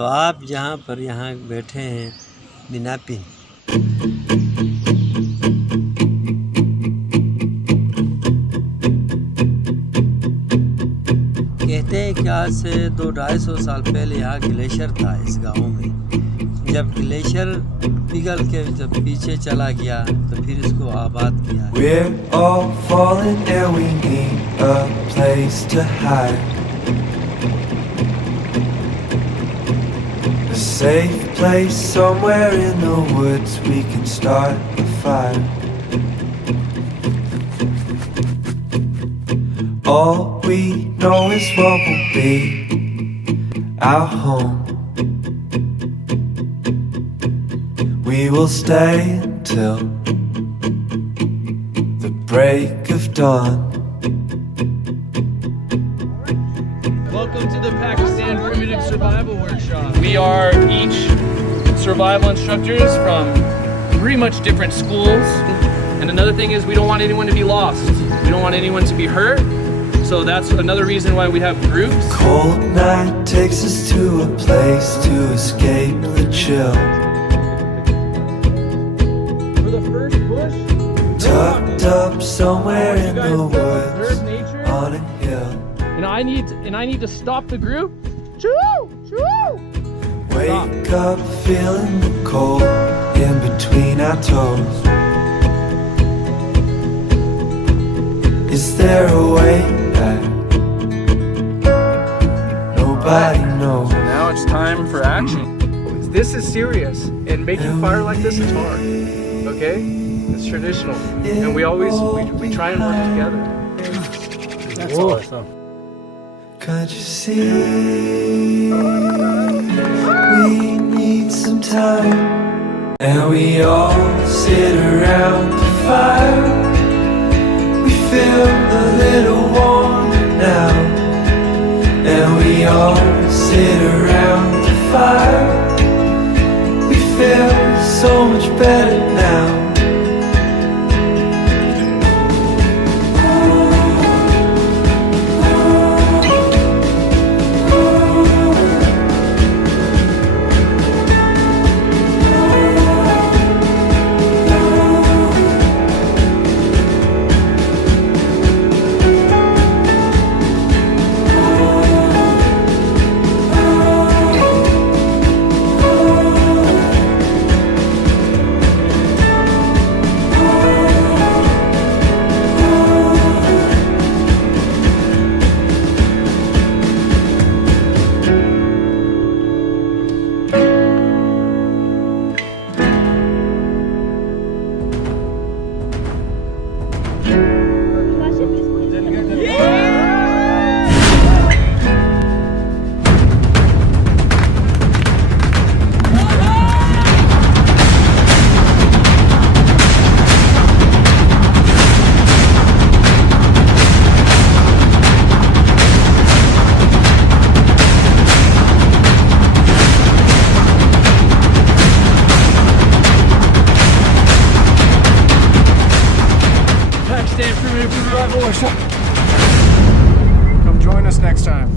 तो आप जहाँ पर यहाँ बैठे हैं बिना पिन, कहते हैं कि आज से 200-250 साल पहले यहाँ ग्लेशियर था इस गांव में। जब ग्लेशियर पिघल के जब पीछे चला गया तो फिर इसको आबाद किया। We're all falling and we need a place to hide, a safe place somewhere in the woods we can start a fire. All we know is what will be our home. We will stay until the break of dawn. Welcome to the Pakistan Primitive Survival Workshop. We are each survival instructors from pretty much different schools. And another thing is we don't want anyone to be lost. We don't want anyone to be hurt. So that's another reason why we have groups. Cold night takes us to a place to escape the chill. For the first bush, Tucked up somewhere in the woods on a hill. and I need to stop the group. Choo! Choo! Wake up feeling the cold in between our toes. Is there a way back? Nobody knows. Now it's time for action. This is serious, and making fire like this is hard. Okay? It's traditional, and we try and work together. That's awesome. Can't you see? We need some time, and we all sit around the fire. We feel a little warmer now, and we all sit around the fire. We feel so much better now. Pakistan Primitive Survival Workshop. Come join us next time.